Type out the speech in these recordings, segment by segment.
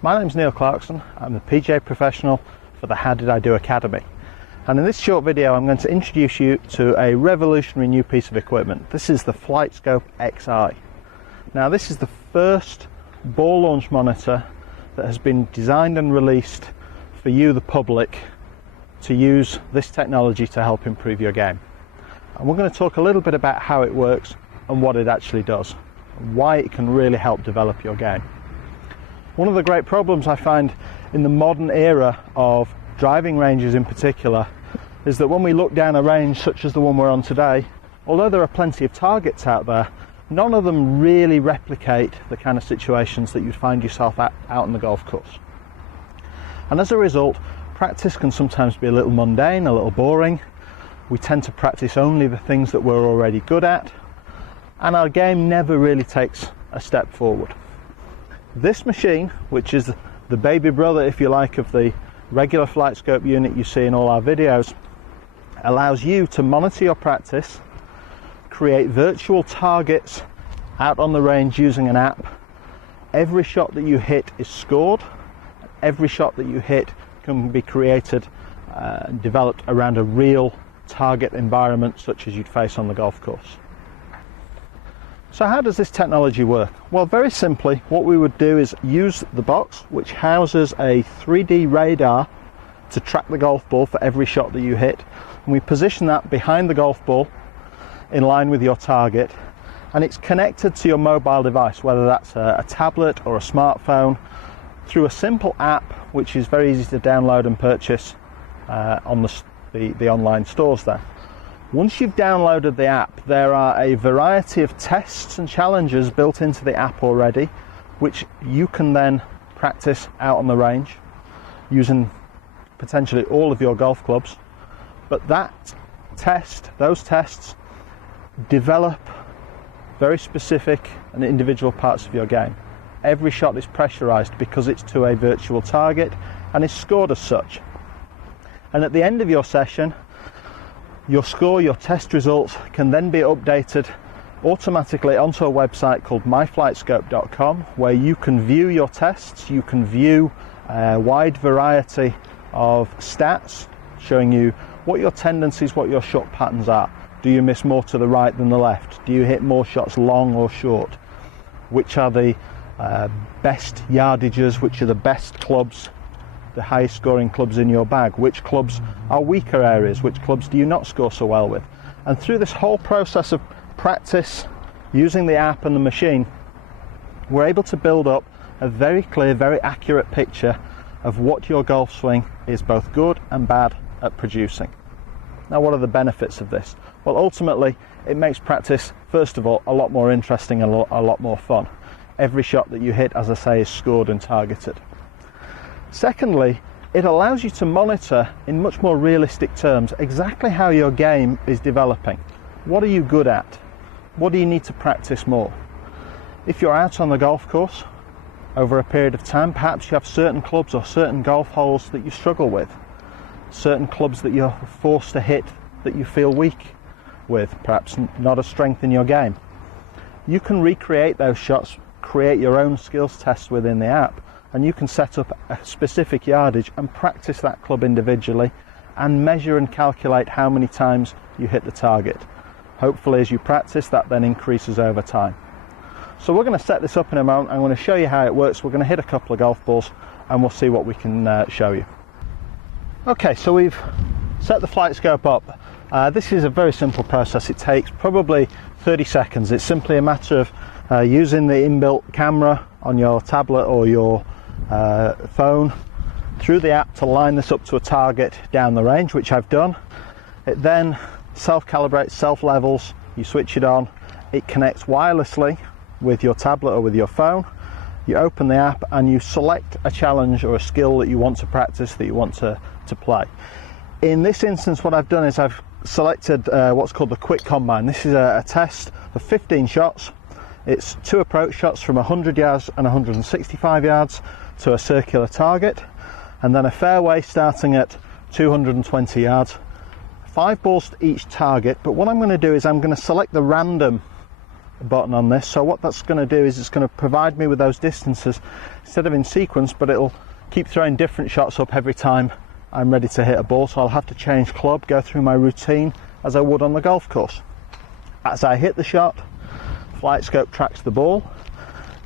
My name's Neil Clarkson. I'm the PGA professional for the How Did I Do Academy. And in this short video I'm going to introduce you to a revolutionary new piece of equipment. This is the Flightscope Xi. Now this is the first ball launch monitor that has been designed and released for you, the public, to use this technology to help improve your game. And we're going to talk a little bit about how it works and what it actually does, and why it can really help develop your game. One of the great problems I find in the modern era of driving ranges in particular is that when we look down a range such as the one we're on today, although there are plenty of targets out there, none of them really replicate the kind of situations that you'd find yourself out on the golf course. And as a result, practice can sometimes be a little mundane, a little boring. We tend to practice only the things that we're already good at, and our game never really takes a step forward. This machine, which is the baby brother, if you like, of the regular Flightscope unit you see in all our videos, allows you to monitor your practice, create virtual targets out on the range using an app. Every shot that you hit is scored. Every shot that you hit can be created and developed around a real target environment such as you'd face on the golf course. So how does this technology work? Well, very simply, what we would do is use the box, which houses a 3D radar to track the golf ball for every shot that you hit, and we position that behind the golf ball in line with your target, and it's connected to your mobile device, whether that's a tablet or a smartphone, through a simple app which is very easy to download and purchase on the online stores there. Once you've downloaded the app, there are a variety of tests and challenges built into the app already, which you can then practice out on the range using potentially all of your golf clubs. But those tests develop very specific and individual parts of your game. Every shot is pressurized because it's to a virtual target and is scored as such. And at the end of your session, your score, your test results can then be updated automatically onto a website called myflightscope.com, where you can view your tests. You can view a wide variety of stats showing you what your tendencies, what your shot patterns are. Do you miss more to the right than the left? Do you hit more shots long or short? Which are the best yardages? Which are the best clubs, the highest scoring clubs in your bag? Which clubs are weaker areas? Which clubs do you not score so well with? And through this whole process of practice using the app and the machine, we're able to build up a very clear, very accurate picture of what your golf swing is both good and bad at producing. Now, what are the benefits of this? Well, ultimately it makes practice, first of all, a lot more interesting and a lot more fun. Every shot that you hit, as I say, is scored and targeted. Secondly, it allows you to monitor in much more realistic terms exactly how your game is developing. What are you good at? What do you need to practice more? If you're out on the golf course over a period of time, perhaps you have certain clubs or certain golf holes that you struggle with, certain clubs that you're forced to hit that you feel weak with, perhaps not a strength in your game. You can recreate those shots, create your own skills tests within the app, and you can set up a specific yardage and practice that club individually and measure and calculate how many times you hit the target. Hopefully as you practice, that then increases over time. So we're going to set this up in a moment. I'm going to show you how it works. We're going to hit a couple of golf balls and we'll see what we can show you. Okay, so we've set the Flightscope up. This is a very simple process. It takes probably 30 seconds. It's simply a matter of using the inbuilt camera on your tablet or your phone through the app to line this up to a target down the range, which I've done. It then self-calibrates, self-levels. You switch it on. It connects wirelessly with your tablet or with your phone. You open the app and you select a challenge or a skill that you want to practice, that you want to play. In this instance, what I've done is I've selected what's called the Quick Combine. This is a test of 15 shots. It's 2 approach shots from 100 yards and 165 yards to a circular target, and then a fairway starting at 220 yards. 5 balls to each target, but what I'm going to do is I'm going to select the random button on this. So what that's going to do is it's going to provide me with those distances instead of in sequence, but it'll keep throwing different shots up every time I'm ready to hit a ball. So I'll have to change club, go through my routine as I would on the golf course. As I hit the shot, Flightscope tracks the ball.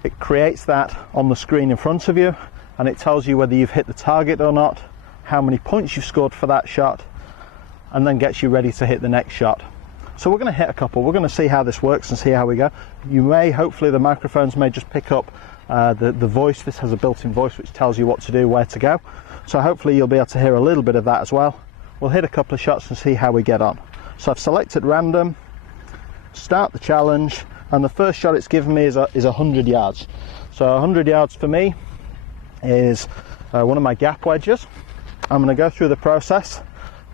It creates that on the screen in front of you, and it tells you whether you've hit the target or not, how many points you've scored for that shot, and then gets you ready to hit the next shot. So we're going to hit a couple. We're going to see how this works and see how we go. You may, hopefully the microphones may just pick up the voice. This has a built-in voice which tells you what to do, where to go. So hopefully you'll be able to hear a little bit of that as well. We'll hit a couple of shots and see how we get on. So I've selected random, start the challenge, and the first shot it's given me is 100 yards. So 100 yards for me is one of my gap wedges. I'm going to go through the process,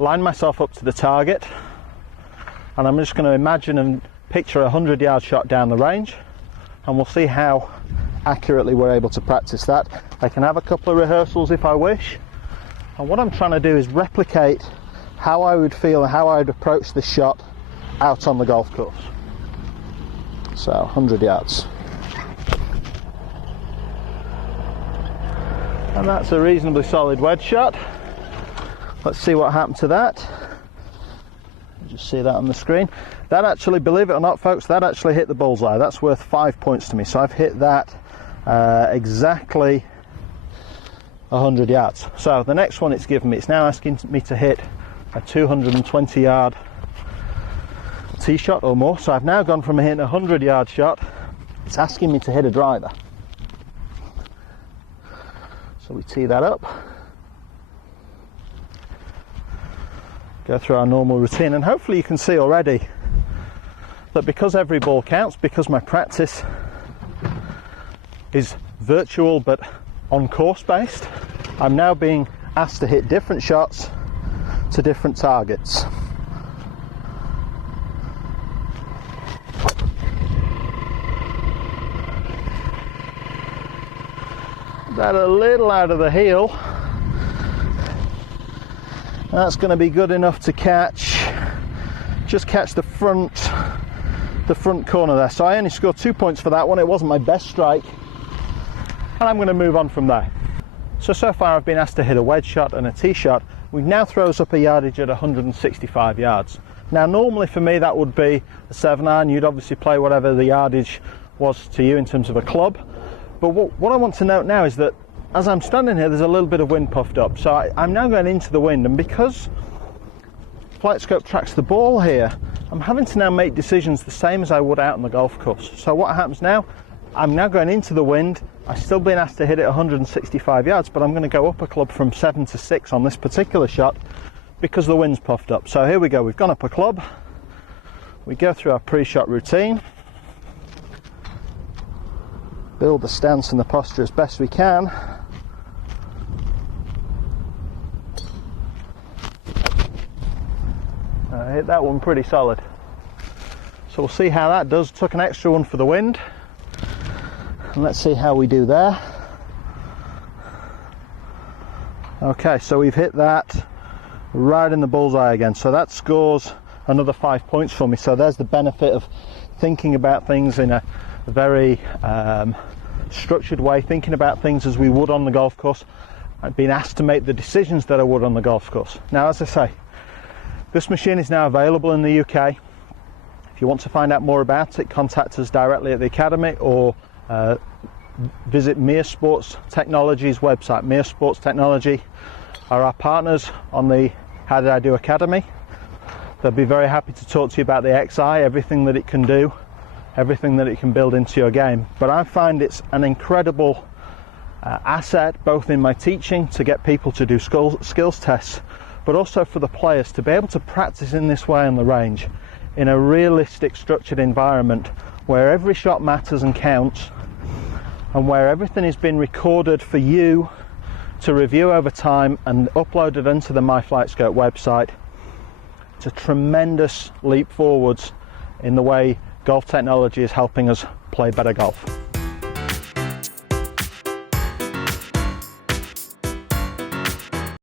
line myself up to the target, and I'm just going to imagine and picture a 100-yard shot down the range, and we'll see how accurately we're able to practice that. I can have a couple of rehearsals if I wish, and what I'm trying to do is replicate how I would feel and how I would approach this shot out on the golf course. So 100 yards. And that's a reasonably solid wedge shot. Let's see what happened to that. Just see that on the screen. That actually, believe it or not folks, that actually hit the bullseye. That's worth 5 points to me. So I've hit that exactly 100 yards. So the next one it's given me, it's now asking me to hit a 220 yard tee shot or more. So I've now gone from hitting a 100-yard shot, it's asking me to hit a driver. So we tee that up, go through our normal routine, and hopefully you can see already that because every ball counts, because my practice is virtual but on course based, I'm now being asked to hit different shots to different targets. That a little out of the heel. That's going to be good enough to just catch the front corner there. So I only scored 2 points for that one. It wasn't my best strike, and I'm going to move on from there. So far I've been asked to hit a wedge shot and a tee shot, which now throws up a yardage at 165 yards. Now normally for me that would be a 7-iron. You'd obviously play whatever the yardage was to you in terms of a club. But what I want to note now is that as I'm standing here, there's a little bit of wind puffed up. So I'm now going into the wind, and because Flightscope tracks the ball here, I'm having to now make decisions the same as I would out on the golf course. So what happens now, I'm now going into the wind. I've still been asked to hit it 165 yards, but I'm going to go up a club from 7 to 6 on this particular shot because the wind's puffed up. So here we go, we've gone up a club. We go through our pre-shot routine, build the stance and the posture as best we can. I hit that one pretty solid. So we'll see how that does. Took an extra one for the wind. And let's see how we do there. Okay, so we've hit that right in the bullseye again. So that scores another 5 points for me. So there's the benefit of thinking about things in a very structured way, thinking about things as we would on the golf course. I've been asked to make the decisions that I would on the golf course. Now, as I say, this machine is now available in the UK. If you want to find out more about it, contact us directly at the Academy, or visit Mere Sports Technology's website. Mere Sports Technology are our partners on the HDiD Academy. They'll be very happy to talk to you about the Xi, everything that it can do, everything that it can build into your game. But I find it's an incredible asset, both in my teaching to get people to do skills tests, but also for the players to be able to practice in this way on the range in a realistic, structured environment where every shot matters and counts, and where everything has been recorded for you to review over time and uploaded into the My Flightscope website. It's a tremendous leap forwards in the way golf technology is helping us play better golf.